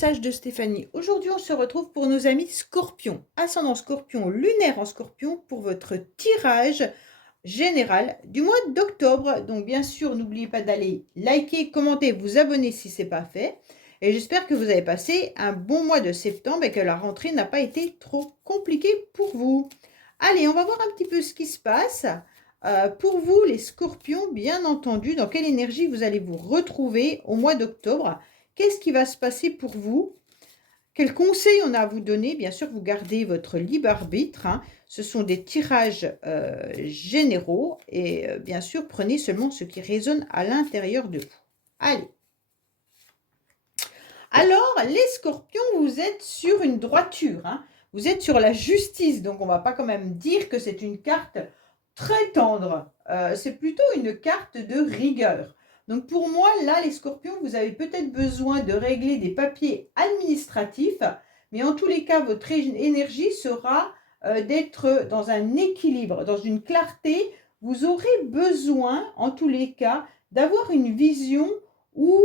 message de Stéphanie. Aujourd'hui, on se retrouve pour nos amis Scorpion, ascendant Scorpion, lunaire en Scorpion, pour votre tirage général du mois d'octobre. Donc, bien sûr, n'oubliez pas d'aller liker, commenter, vous abonner si ce n'est pas fait. Et j'espère que vous avez passé un bon mois de septembre et que la rentrée n'a pas été trop compliquée pour vous. Allez, on va voir un petit peu ce qui se passe. Pour vous, les Scorpions, bien entendu, dans quelle énergie vous allez vous retrouver au mois d'octobre? Qu'est-ce qui va se passer pour vous? Quels conseils on a à vous donner? Bien sûr, vous gardez votre libre arbitre. Hein. Ce sont des tirages généraux. Et bien sûr, prenez seulement ce qui résonne à l'intérieur de vous. Allez. Alors, les Scorpions, vous êtes sur une droiture. Hein. Vous êtes sur la justice. Donc, on ne va pas quand même dire que c'est une carte très tendre. C'est plutôt une carte de rigueur. Donc pour moi, là, les Scorpions, vous avez peut-être besoin de régler des papiers administratifs, mais en tous les cas, votre énergie sera d'être dans un équilibre, dans une clarté. Vous aurez besoin, en tous les cas, d'avoir une vision où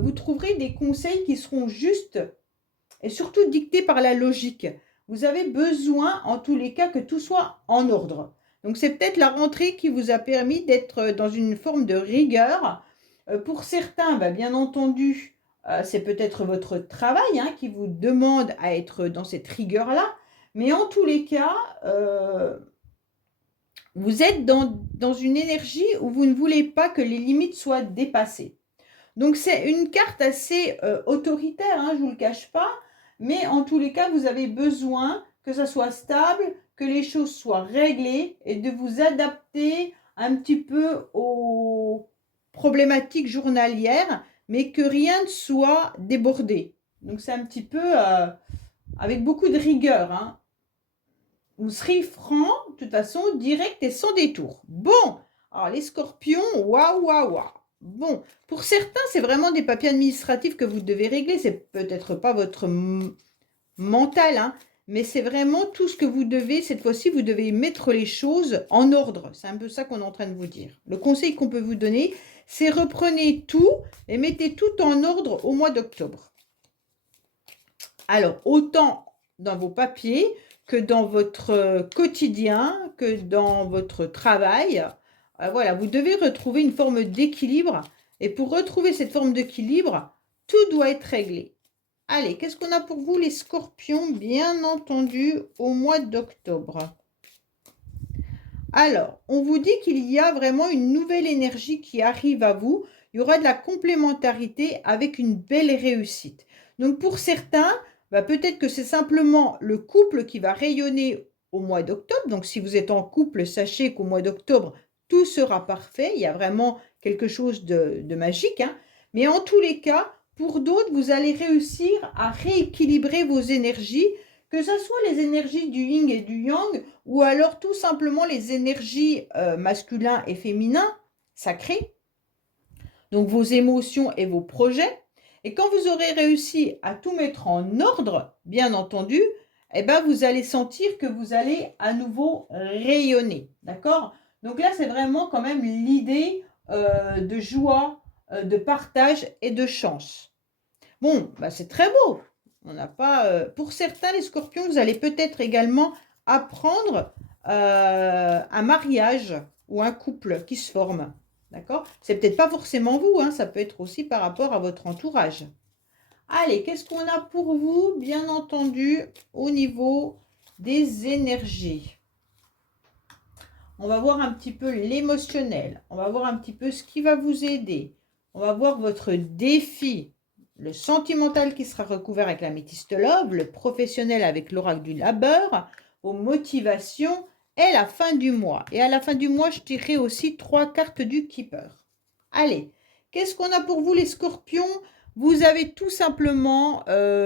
vous trouverez des conseils qui seront justes et surtout dictés par la logique. Vous avez besoin, en tous les cas, que tout soit en ordre. Donc, c'est peut-être la rentrée qui vous a permis d'être dans une forme de rigueur. Pour certains, bien entendu, c'est peut-être votre travail qui vous demande à être dans cette rigueur-là. Mais en tous les cas, vous êtes dans une énergie où vous ne voulez pas que les limites soient dépassées. Donc, c'est une carte assez autoritaire, je ne vous le cache pas. Mais en tous les cas, vous avez besoin que ça soit stable, que les choses soient réglées et de vous adapter un petit peu aux problématiques journalières, mais que rien ne soit débordé. Donc, c'est un petit peu avec beaucoup de rigueur. Hein. Vous serez franc, de toute façon, direct et sans détour. Bon, alors les Scorpions, waouh, waouh, waouh. Bon, pour certains, c'est vraiment des papiers administratifs que vous devez régler. C'est peut-être pas votre mental, mais c'est vraiment tout ce que vous devez. Cette fois-ci, vous devez mettre les choses en ordre. C'est un peu ça qu'on est en train de vous dire. Le conseil qu'on peut vous donner, c'est reprenez tout et mettez tout en ordre au mois d'octobre. Alors, autant dans vos papiers que dans votre quotidien, que dans votre travail. Voilà, vous devez retrouver une forme d'équilibre. Et pour retrouver cette forme d'équilibre, tout doit être réglé. Allez, qu'est-ce qu'on a pour vous, les Scorpions, bien entendu, au mois d'octobre? Alors, on vous dit qu'il y a vraiment une nouvelle énergie qui arrive à vous. Il y aura de la complémentarité avec une belle réussite. Donc, pour certains, peut-être que c'est simplement le couple qui va rayonner au mois d'octobre. Donc, si vous êtes en couple, sachez qu'au mois d'octobre, tout sera parfait. Il y a vraiment quelque chose de magique. Mais en tous les cas, pour d'autres, vous allez réussir à rééquilibrer vos énergies, que ce soit les énergies du yin et du yang, ou alors tout simplement les énergies masculins et féminins, sacrés. Donc, vos émotions et vos projets. Et quand vous aurez réussi à tout mettre en ordre, bien entendu, vous allez sentir que vous allez à nouveau rayonner. D'accord? Donc là, c'est vraiment quand même l'idée de joie, de partage et de chance. Bon, c'est très beau. On n'a pas. Pour certains, les Scorpions, vous allez peut-être également apprendre un mariage ou un couple qui se forme. D'accord? C'est peut-être pas forcément vous, ça peut être aussi par rapport à votre entourage. Allez, qu'est-ce qu'on a pour vous, bien entendu, au niveau des énergies? On va voir un petit peu l'émotionnel. On va voir un petit peu ce qui va vous aider. On va voir votre défi. Le sentimental qui sera recouvert avec la métiste love. Le professionnel avec l'oracle du labeur. Vos motivations et la fin du mois. Et à la fin du mois, je tirerai aussi 3 cartes du Keeper. Allez, qu'est-ce qu'on a pour vous, les Scorpions? Vous avez tout simplement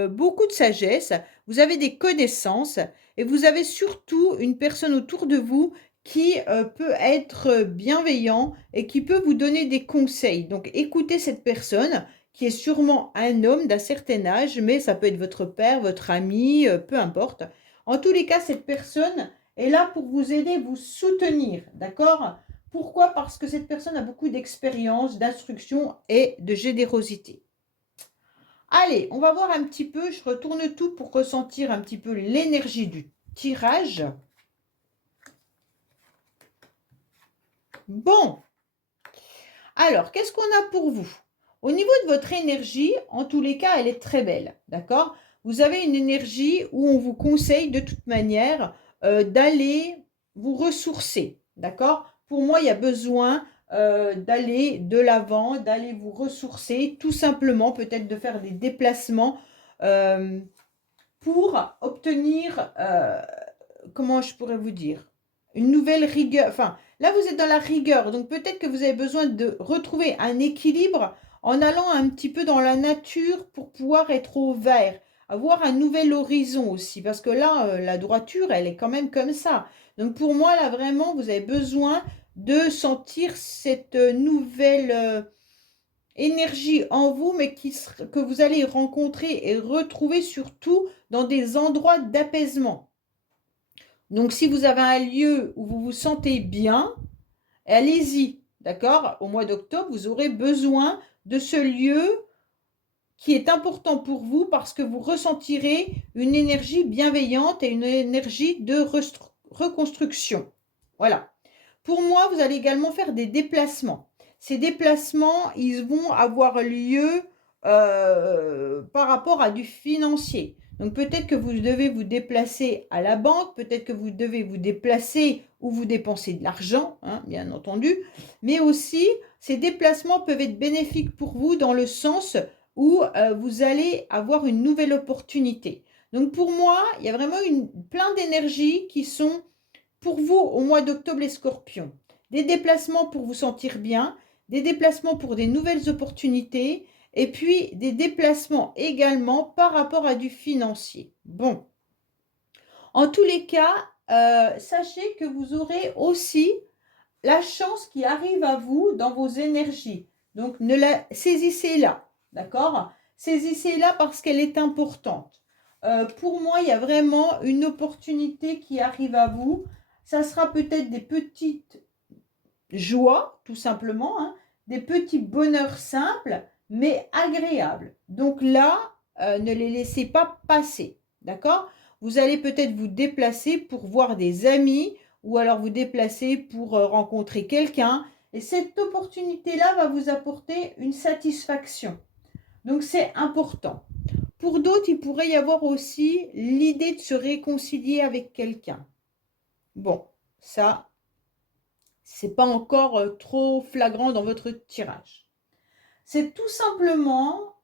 beaucoup de sagesse. Vous avez des connaissances. Et vous avez surtout une personne autour de vous qui peut être bienveillant et qui peut vous donner des conseils. Donc, écoutez cette personne qui est sûrement un homme d'un certain âge, mais ça peut être votre père, votre ami, peu importe. En tous les cas, cette personne est là pour vous aider, vous soutenir, d'accord? Pourquoi? Parce que cette personne a beaucoup d'expérience, d'instruction et de générosité. Allez, on va voir un petit peu, je retourne tout pour ressentir un petit peu l'énergie du tirage. Bon, alors, qu'est-ce qu'on a pour vous? Au niveau de votre énergie, en tous les cas, elle est très belle, d'accord? Vous avez une énergie où on vous conseille de toute manière d'aller vous ressourcer, d'accord? Pour moi, il y a besoin d'aller de l'avant, d'aller vous ressourcer, tout simplement, peut-être de faire des déplacements euh, pour obtenir, comment je pourrais vous dire, une nouvelle rigueur. Enfin, là, vous êtes dans la rigueur, donc peut-être que vous avez besoin de retrouver un équilibre en allant un petit peu dans la nature pour pouvoir être au vert, avoir un nouvel horizon aussi, parce que là, la droiture, elle est quand même comme ça. Donc pour moi, là, vraiment, vous avez besoin de sentir cette nouvelle énergie en vous, mais que vous allez rencontrer et retrouver surtout dans des endroits d'apaisement. Donc, si vous avez un lieu où vous vous sentez bien, allez-y, d'accord? Au mois d'octobre, vous aurez besoin de ce lieu qui est important pour vous parce que vous ressentirez une énergie bienveillante et une énergie de reconstruction. Voilà. Pour moi, vous allez également faire des déplacements. Ces déplacements, ils vont avoir lieu par rapport à du financier. Donc peut-être que vous devez vous déplacer à la banque, peut-être que vous devez vous déplacer où vous dépensez de l'argent, hein, bien entendu, mais aussi ces déplacements peuvent être bénéfiques pour vous dans le sens où vous allez avoir une nouvelle opportunité. Donc pour moi, il y a vraiment plein d'énergies qui sont pour vous au mois d'octobre les scorpions. Des déplacements pour vous sentir bien, des déplacements pour des nouvelles opportunités et puis des déplacements également par rapport à du financier. Bon, en tous les cas, sachez que vous aurez aussi la chance qui arrive à vous dans vos énergies. Donc, ne la saisissez-la, d'accord? Saisissez-la parce qu'elle est importante. Pour moi, il y a vraiment une opportunité qui arrive à vous. Ça sera peut-être des petites joies, tout simplement, hein, des petits bonheurs simples, mais agréables. Donc là, ne les laissez pas passer, d'accord? Vous allez peut-être vous déplacer pour voir des amis ou alors vous déplacer pour rencontrer quelqu'un. Et cette opportunité-là va vous apporter une satisfaction. Donc c'est important. Pour d'autres, il pourrait y avoir aussi l'idée de se réconcilier avec quelqu'un. Bon, ça, c'est pas encore trop flagrant dans votre tirage. C'est tout simplement,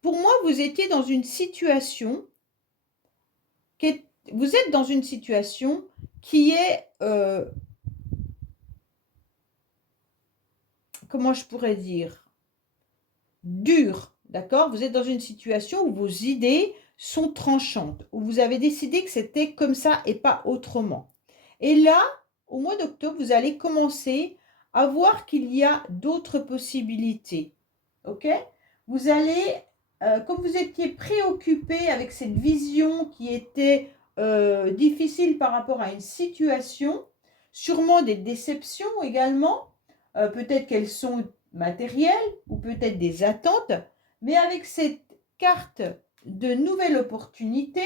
pour moi, vous étiez dans une situation vous êtes dans une situation qui est, comment je pourrais dire, dure, d'accord? Vous êtes dans une situation où vos idées sont tranchantes, où vous avez décidé que c'était comme ça et pas autrement. Et là, au mois d'octobre, vous allez commencer à voir qu'il y a d'autres possibilités, ok? Vous allez, comme vous étiez préoccupé avec cette vision qui était difficile par rapport à une situation, sûrement des déceptions également, peut-être qu'elles sont matérielles ou peut-être des attentes, mais avec cette carte de nouvelles opportunités,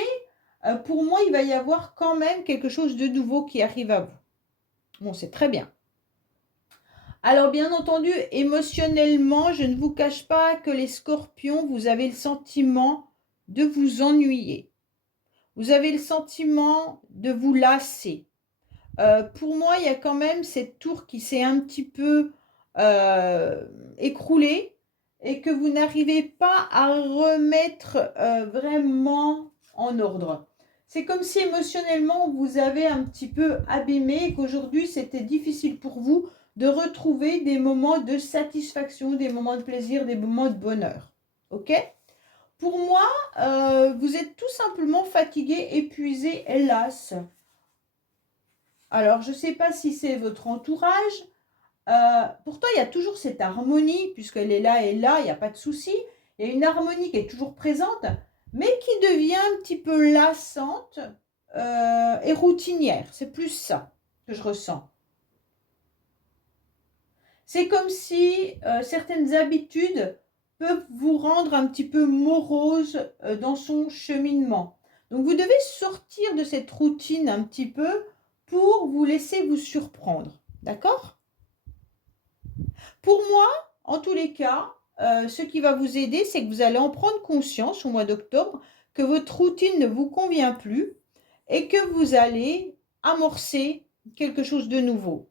pour moi, il va y avoir quand même quelque chose de nouveau qui arrive à vous. Bon, c'est très bien. Alors, bien entendu, émotionnellement, je ne vous cache pas que les scorpions, vous avez le sentiment de vous ennuyer. Vous avez le sentiment de vous lasser. Pour moi, il y a quand même cette tour qui s'est un petit peu écroulée et que vous n'arrivez pas à remettre vraiment en ordre. C'est comme si émotionnellement vous avez un petit peu abîmé et qu'aujourd'hui c'était difficile pour vous de retrouver des moments de satisfaction, des moments de plaisir, des moments de bonheur. Ok? Pour moi, vous êtes tout simplement fatigué, épuisé, hélas. Alors, je ne sais pas si c'est votre entourage. Pourtant, il y a toujours cette harmonie, puisqu'elle est là et là, il n'y a pas de souci. Il y a une harmonie qui est toujours présente, mais qui devient un petit peu lassante et routinière. C'est plus ça que je ressens. C'est comme si certaines habitudes peuvent vous rendre un petit peu morose dans son cheminement. Donc vous devez sortir de cette routine un petit peu pour vous laisser vous surprendre. D'accord? Pour moi, en tous les cas, ce qui va vous aider, c'est que vous allez en prendre conscience au mois d'octobre que votre routine ne vous convient plus et que vous allez amorcer quelque chose de nouveau.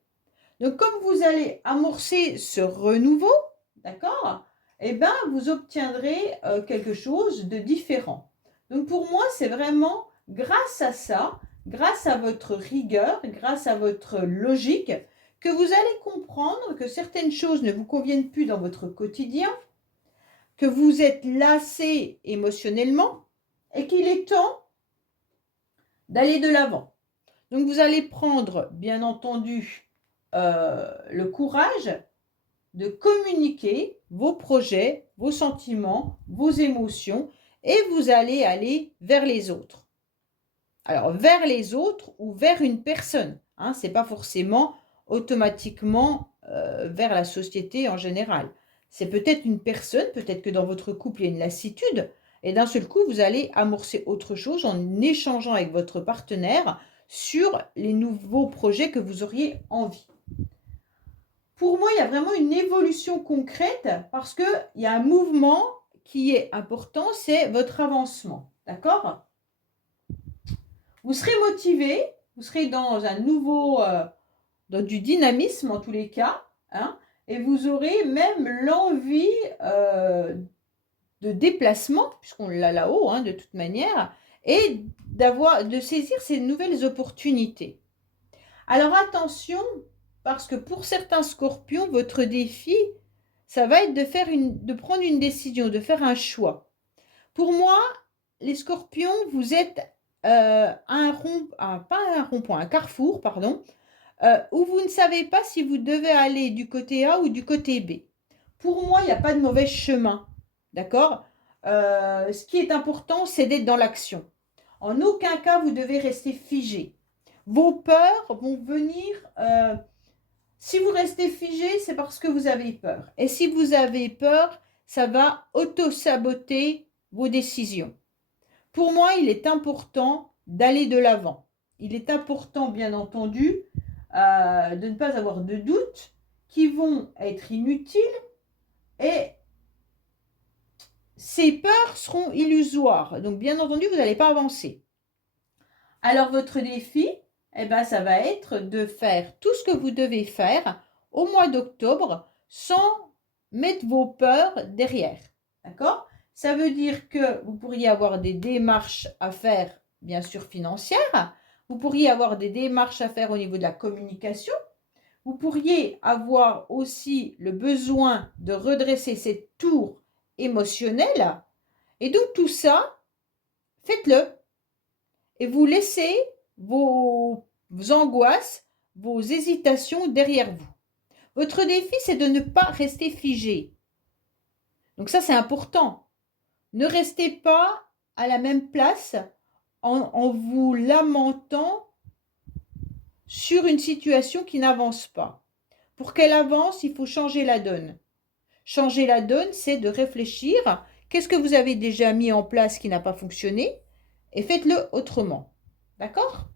Donc, comme vous allez amorcer ce renouveau, d'accord, eh bien, vous obtiendrez quelque chose de différent. Donc, pour moi, c'est vraiment grâce à ça, grâce à votre rigueur, grâce à votre logique, que vous allez comprendre que certaines choses ne vous conviennent plus dans votre quotidien, que vous êtes lassé émotionnellement et qu'il est temps d'aller de l'avant. Donc, vous allez prendre, bien entendu, le courage de communiquer vos projets, vos sentiments, vos émotions et vous allez aller vers les autres. Alors, vers les autres ou vers une personne. Hein, ce n'est pas forcément automatiquement vers la société en général. C'est peut-être une personne, peut-être que dans votre couple, il y a une lassitude. Et d'un seul coup, vous allez amorcer autre chose en échangeant avec votre partenaire sur les nouveaux projets que vous auriez envie. Pour moi, il y a vraiment une évolution concrète parce qu'il y a un mouvement qui est important, c'est votre avancement. D'accord? Vous serez motivé, vous serez dans un nouveau, dans du dynamisme en tous les cas, hein, et vous aurez même l'envie de déplacement, puisqu'on l'a là-haut, hein, de toute manière, et de saisir ces nouvelles opportunités. Alors attention, parce que pour certains scorpions, votre défi, ça va être de prendre une décision, de faire un choix. Pour moi, les scorpions, vous êtes pas un rond-point, un carrefour, pardon, où vous ne savez pas si vous devez aller du côté A ou du côté B. Pour moi, il n'y a pas de mauvais chemin, d'accord? Ce qui est important, c'est d'être dans l'action. En aucun cas, vous devez rester figé. Vos peurs vont venir. Si vous restez figé, c'est parce que vous avez peur. Et si vous avez peur, ça va auto-saboter vos décisions. Pour moi, il est important d'aller de l'avant. Il est important, bien entendu, de ne pas avoir de doutes qui vont être inutiles et ces peurs seront illusoires. Donc, bien entendu, vous n'allez pas avancer. Alors, votre défi, eh ben, ça va être de faire tout ce que vous devez faire au mois d'octobre sans mettre vos peurs derrière. D'accord? Ça veut dire que vous pourriez avoir des démarches à faire, bien sûr, financières. Vous pourriez avoir des démarches à faire au niveau de la communication. Vous pourriez avoir aussi le besoin de redresser cette tour émotionnelle. Et donc, tout ça, faites-le. Et vous laissez vos angoisses, vos hésitations derrière vous. Votre défi, c'est de ne pas rester figé. Donc ça, c'est important. Ne restez pas à la même place en vous lamentant sur une situation qui n'avance pas. Pour qu'elle avance, il faut changer la donne. Changer la donne, c'est de réfléchir. Qu'est-ce que vous avez déjà mis en place qui n'a pas fonctionné? Et faites-le autrement. D'accord?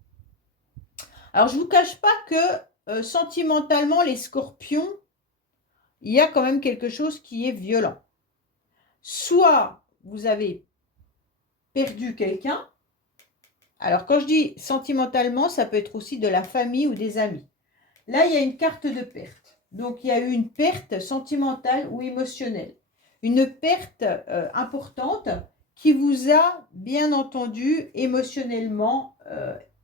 Alors, je ne vous cache pas que sentimentalement, les scorpions, il y a quand même quelque chose qui est violent. Soit vous avez perdu quelqu'un. Alors, quand je dis sentimentalement, ça peut être aussi de la famille ou des amis. Là, il y a une carte de perte. Donc, il y a eu une perte sentimentale ou émotionnelle. Une perte importante qui vous a, bien entendu, émotionnellement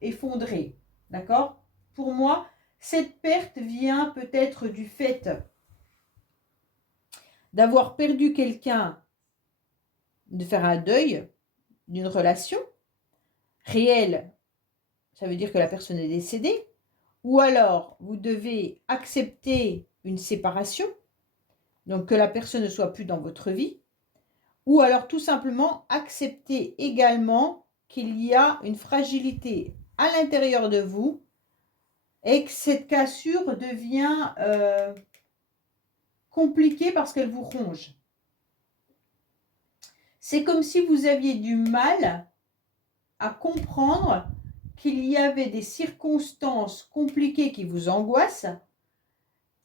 effondré. D'accord? Pour moi, cette perte vient peut-être du fait d'avoir perdu quelqu'un, de faire un deuil d'une relation réelle. Ça veut dire que la personne est décédée. Ou alors, vous devez accepter une séparation, donc que la personne ne soit plus dans votre vie. Ou alors, tout simplement, accepter également qu'il y a une fragilité à l'intérieur de vous et que cette cassure devient compliquée parce qu'elle vous ronge. C'est comme si vous aviez du mal à comprendre qu'il y avait des circonstances compliquées qui vous angoissent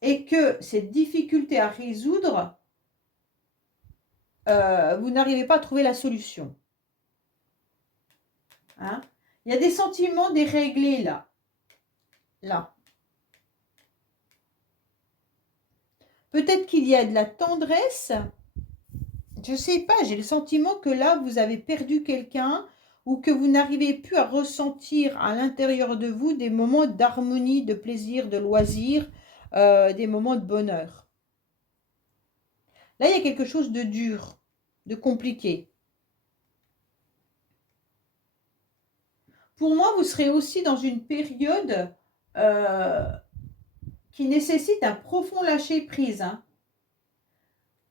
et que cette difficulté à résoudre, vous n'arrivez pas à trouver la solution. Hein? Il y a des sentiments déréglés là. Là. Peut-être qu'il y a de la tendresse. Je ne sais pas, j'ai le sentiment que là, vous avez perdu quelqu'un ou que vous n'arrivez plus à ressentir à l'intérieur de vous des moments d'harmonie, de plaisir, de loisir, des moments de bonheur. Là, il y a quelque chose de dur, de compliqué. Pour moi, vous serez aussi dans une période qui nécessite un profond lâcher-prise. Hein.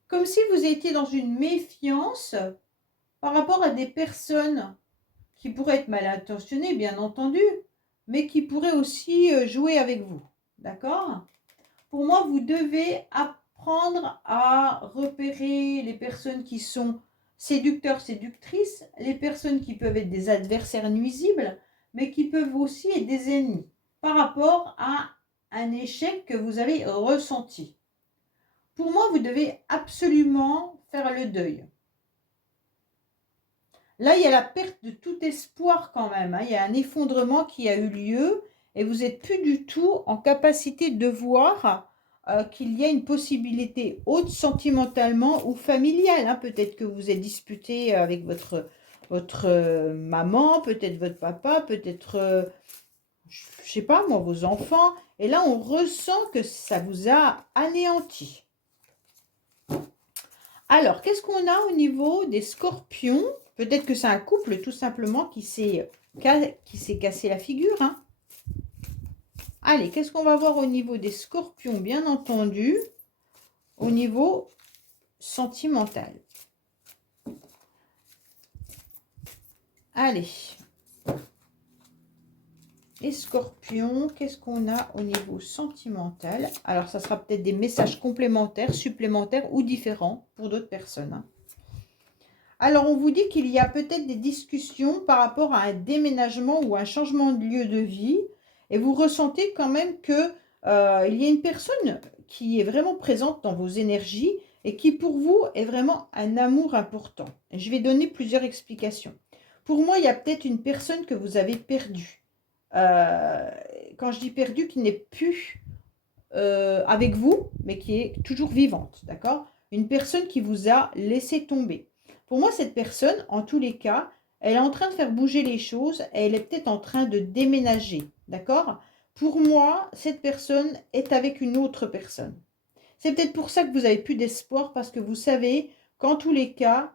Comme si vous étiez dans une méfiance par rapport à des personnes qui pourraient être mal intentionnées, bien entendu, mais qui pourraient aussi jouer avec vous. D'accord? Pour moi, vous devez apprendre à repérer les personnes qui sont séducteurs, séductrices, les personnes qui peuvent être des adversaires nuisibles, mais qui peuvent aussi être des ennemis par rapport à un échec que vous avez ressenti. Pour moi, vous devez absolument faire le deuil. Là, il y a la perte de tout espoir quand même. Hein. Il y a un effondrement qui a eu lieu et vous n'êtes plus du tout en capacité de voir qu'il y a une possibilité haute sentimentale ou familiale. Hein. Peut-être que vous êtes disputé avec votre maman, peut-être votre papa, peut-être, je ne sais pas moi, vos enfants. Et là, on ressent que ça vous a anéanti. Alors, qu'est-ce qu'on a au niveau des scorpions? Peut-être que c'est un couple tout simplement qui s'est cassé la figure. Hein. Allez, qu'est-ce qu'on va voir au niveau des scorpions? Bien entendu, au niveau sentimental. Allez. Les scorpions, qu'est-ce qu'on a au niveau sentimental? Alors, ça sera peut-être des messages complémentaires, supplémentaires ou différents pour d'autres personnes. Hein. Alors, on vous dit qu'il y a peut-être des discussions par rapport à un déménagement ou un changement de lieu de vie. Et vous ressentez quand même qu'il y a une personne qui est vraiment présente dans vos énergies et qui, pour vous, est vraiment un amour important. Et je vais donner plusieurs explications. Pour moi, il y a peut-être une personne que vous avez perdue. Quand je dis perdue, qui n'est plus avec vous, mais qui est toujours vivante, d'accord? Une personne qui vous a laissé tomber. Pour moi, cette personne, en tous les cas, elle est en train de faire bouger les choses, elle est peut-être en train de déménager, d'accord? Pour moi, cette personne est avec une autre personne. C'est peut-être pour ça que vous n'avez plus d'espoir, parce que vous savez qu'en tous les cas,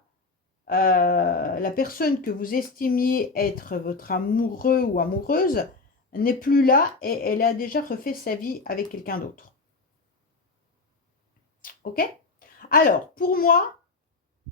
la personne que vous estimiez être votre amoureux ou amoureuse n'est plus là et elle a déjà refait sa vie avec quelqu'un d'autre. Ok? Alors, pour moi,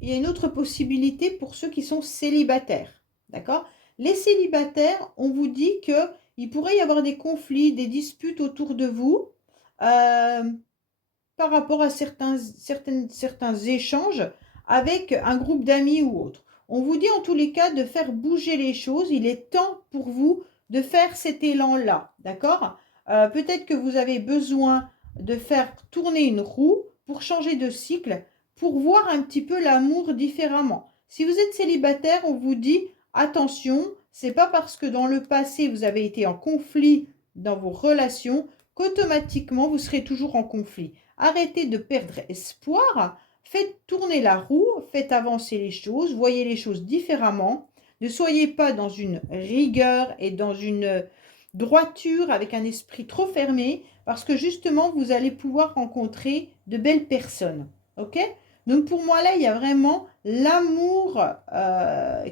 il y a une autre possibilité pour ceux qui sont célibataires. D'accord? Les célibataires, on vous dit qu'il pourrait y avoir des conflits, des disputes autour de vous par rapport à certains échanges avec un groupe d'amis ou autre. On vous dit en tous les cas de faire bouger les choses. Il est temps pour vous de faire cet élan-là. D'accord? Peut-être que vous avez besoin de faire tourner une roue pour changer de cycle, pour voir un petit peu l'amour différemment. Si vous êtes célibataire, on vous dit attention, c'est pas parce que dans le passé vous avez été en conflit dans vos relations qu'automatiquement vous serez toujours en conflit. Arrêtez de perdre espoir, faites tourner la roue, faites avancer les choses, voyez les choses différemment. Ne soyez pas dans une rigueur et dans une droiture avec un esprit trop fermé, parce que justement, vous allez pouvoir rencontrer de belles personnes. Ok? Donc pour moi, là, il y a vraiment l'amour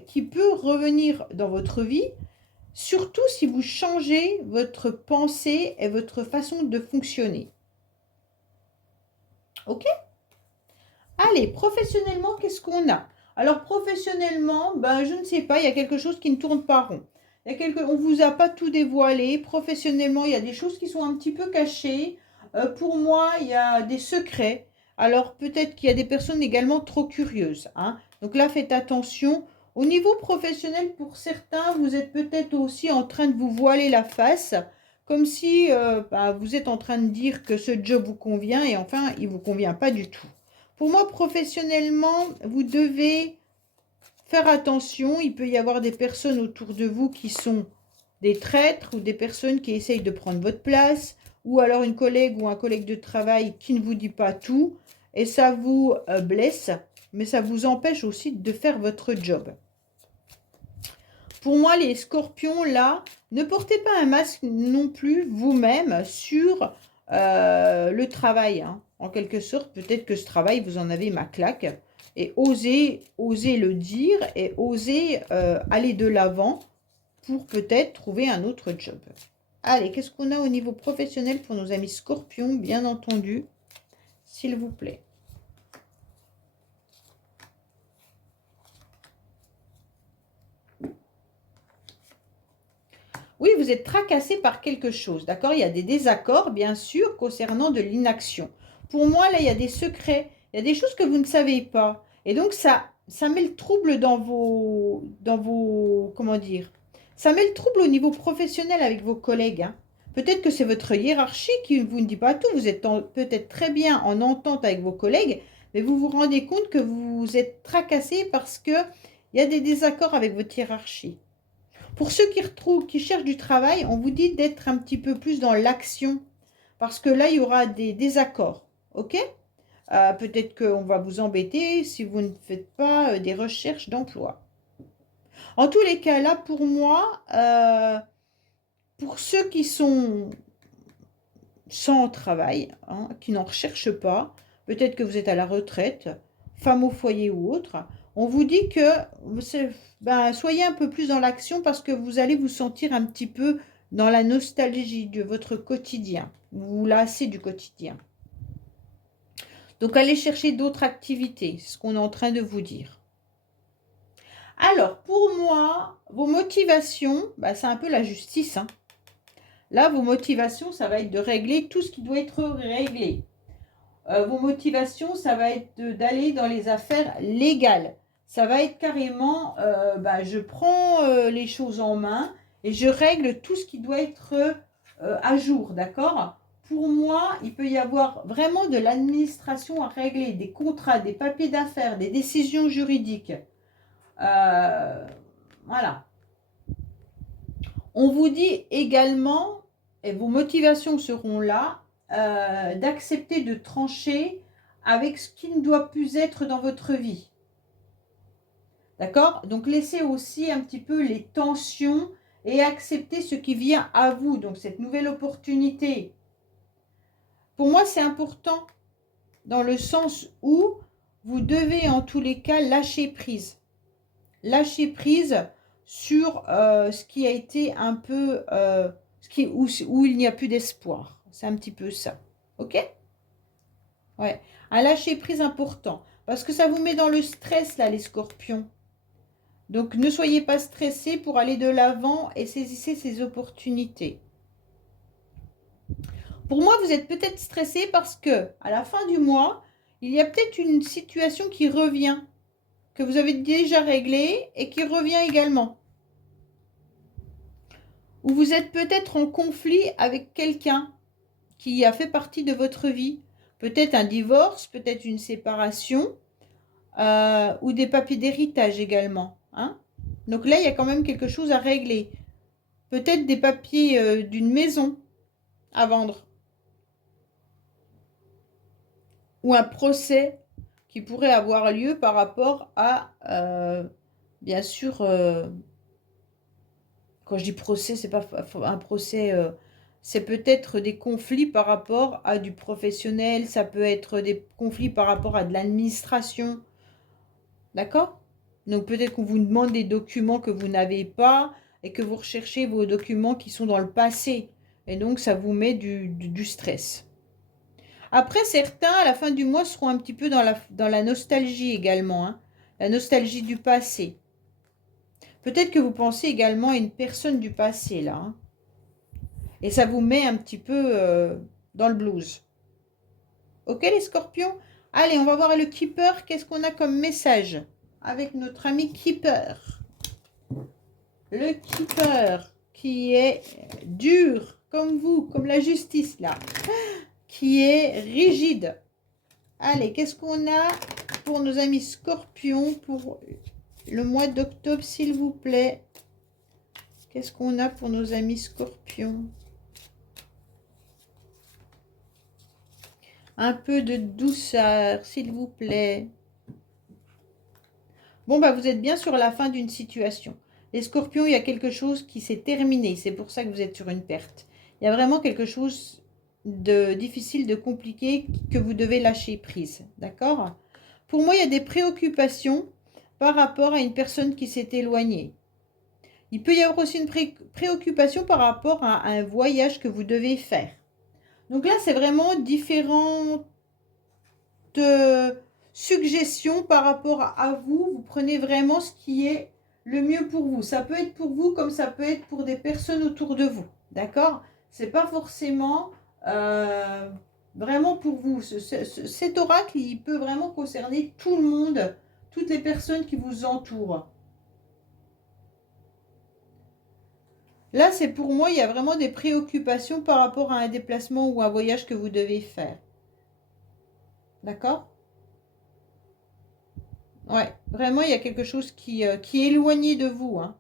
qui peut revenir dans votre vie, surtout si vous changez votre pensée et votre façon de fonctionner. Ok? Allez, professionnellement, qu'est-ce qu'on a? Alors, professionnellement, je ne sais pas, il y a quelque chose qui ne tourne pas rond. On ne vous a pas tout dévoilé. Professionnellement, il y a des choses qui sont un petit peu cachées. Pour moi, il y a des secrets. Alors peut-être qu'il y a des personnes également trop curieuses, hein. Donc là, faites attention. Au niveau professionnel, pour certains, vous êtes peut-être aussi en train de vous voiler la face, comme si vous êtes en train de dire que ce job vous convient et enfin, il ne vous convient pas du tout. Pour moi, professionnellement, vous devez faire attention. Il peut y avoir des personnes autour de vous qui sont des traîtres ou des personnes qui essayent de prendre votre place, ou alors une collègue ou un collègue de travail qui ne vous dit pas tout, et ça vous blesse, mais ça vous empêche aussi de faire votre job. Pour moi, les scorpions, là, ne portez pas un masque non plus vous-même sur le travail, hein. En quelque sorte, peut-être que ce travail, vous en avez ma claque. Et osez le dire et osez aller de l'avant pour peut-être trouver un autre job. Allez, qu'est-ce qu'on a au niveau professionnel pour nos amis scorpions, bien entendu, s'il vous plaît. Oui, vous êtes tracassé par quelque chose, d'accord? Il y a des désaccords, bien sûr, concernant de l'inaction. Pour moi, là, il y a des secrets, il y a des choses que vous ne savez pas. Et donc, ça met le trouble dans vos, comment dire? Ça met le trouble au niveau professionnel avec vos collègues, hein. Peut-être que c'est votre hiérarchie qui vous ne dit pas tout. Vous êtes peut-être très bien en entente avec vos collègues, mais vous vous rendez compte que vous êtes tracassé parce qu'il y a des désaccords avec votre hiérarchie. Pour ceux qui cherchent du travail, on vous dit d'être un petit peu plus dans l'action. Parce que là, il y aura des désaccords. OK? Peut-être qu'on va vous embêter si vous ne faites pas des recherches d'emploi. En tous les cas, là, pour moi, pour ceux qui sont sans travail, hein, qui n'en recherchent pas, peut-être que vous êtes à la retraite, femme au foyer ou autre, on vous dit que soyez un peu plus dans l'action parce que vous allez vous sentir un petit peu dans la nostalgie de votre quotidien. Vous vous lassez du quotidien. Donc, allez chercher d'autres activités, c'est ce qu'on est en train de vous dire. Alors, pour moi, vos motivations, c'est un peu la justice, hein. Là, vos motivations, ça va être de régler tout ce qui doit être réglé. Vos motivations, ça va être d'aller dans les affaires légales. Ça va être carrément, je prends les choses en main et je règle tout ce qui doit être à jour, d'accord? Pour moi, il peut y avoir vraiment de l'administration à régler, des contrats, des papiers d'affaires, des décisions juridiques. Voilà. On vous dit également, et vos motivations seront là, d'accepter de trancher avec ce qui ne doit plus être dans votre vie. D'accord? Donc, laissez aussi un petit peu les tensions et accepter ce qui vient à vous. Donc, cette nouvelle opportunité. Pour moi, c'est important dans le sens où vous devez en tous les cas lâcher prise. Lâcher prise sur ce qui a été un peu... où il n'y a plus d'espoir. C'est un petit peu ça. OK? Ouais. Un lâcher prise important. Parce que ça vous met dans le stress, là, les scorpions. Donc, ne soyez pas stressés pour aller de l'avant et saisissez ces opportunités. Pour moi, vous êtes peut-être stressé parce que, à la fin du mois, il y a peut-être une situation qui revient, que vous avez déjà réglée et qui revient également. Ou vous êtes peut-être en conflit avec quelqu'un qui a fait partie de votre vie. Peut-être un divorce, peut-être une séparation, ou des papiers d'héritage également, hein. Donc là, il y a quand même quelque chose à régler. Peut-être des papiers d'une maison à vendre. Ou un procès qui pourrait avoir lieu par rapport à, bien sûr, quand je dis procès, c'est pas un procès, c'est peut-être des conflits par rapport à du professionnel, ça peut être des conflits par rapport à de l'administration. D'accord? Donc peut-être qu'on vous demande des documents que vous n'avez pas et que vous recherchez vos documents qui sont dans le passé. Et donc ça vous met du stress. Après, certains, à la fin du mois, seront un petit peu dans la nostalgie également, hein. La nostalgie du passé. Peut-être que vous pensez également à une personne du passé, là, hein. Et ça vous met un petit peu dans le blues. Ok, les scorpions? Allez, on va voir le Keeper. Qu'est-ce qu'on a comme message avec notre ami Keeper? Le Keeper qui est dur, comme vous, comme la justice là, qui est rigide. Allez, qu'est-ce qu'on a pour nos amis Scorpions pour le mois d'octobre, s'il vous plaît? Qu'est-ce qu'on a pour nos amis Scorpions? Un peu de douceur, s'il vous plaît. Bon, bah, vous êtes bien sur la fin d'une situation. Les Scorpions, il y a quelque chose qui s'est terminé. C'est pour ça que vous êtes sur une perte. Il y a vraiment quelque chose de difficile, de compliqué que vous devez lâcher prise. D'accord? Pour moi, il y a des préoccupations par rapport à une personne qui s'est éloignée. Il peut y avoir aussi une préoccupation par rapport à un voyage que vous devez faire. Donc là, c'est vraiment différentes suggestions par rapport à vous. Vous prenez vraiment ce qui est le mieux pour vous. Ça peut être pour vous comme ça peut être pour des personnes autour de vous. D'accord? C'est pas forcément vraiment pour vous. Cet oracle, il peut vraiment concerner tout le monde, toutes les personnes qui vous entourent. Là, c'est pour moi, il y a vraiment des préoccupations par rapport à un déplacement ou un voyage que vous devez faire. D'accord? Ouais, vraiment, il y a quelque chose qui est éloigné de vous. Hein.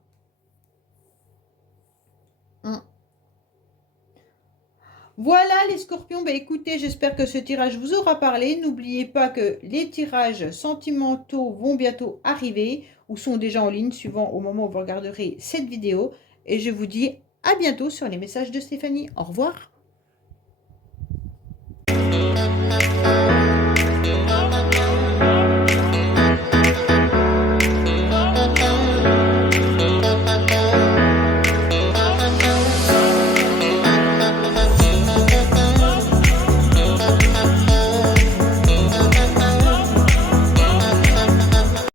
Voilà les scorpions, bah écoutez, j'espère que ce tirage vous aura parlé. N'oubliez pas que les tirages sentimentaux vont bientôt arriver ou sont déjà en ligne, suivant au moment où vous regarderez cette vidéo. Et je vous dis à bientôt sur les messages de Stéphanie. Au revoir.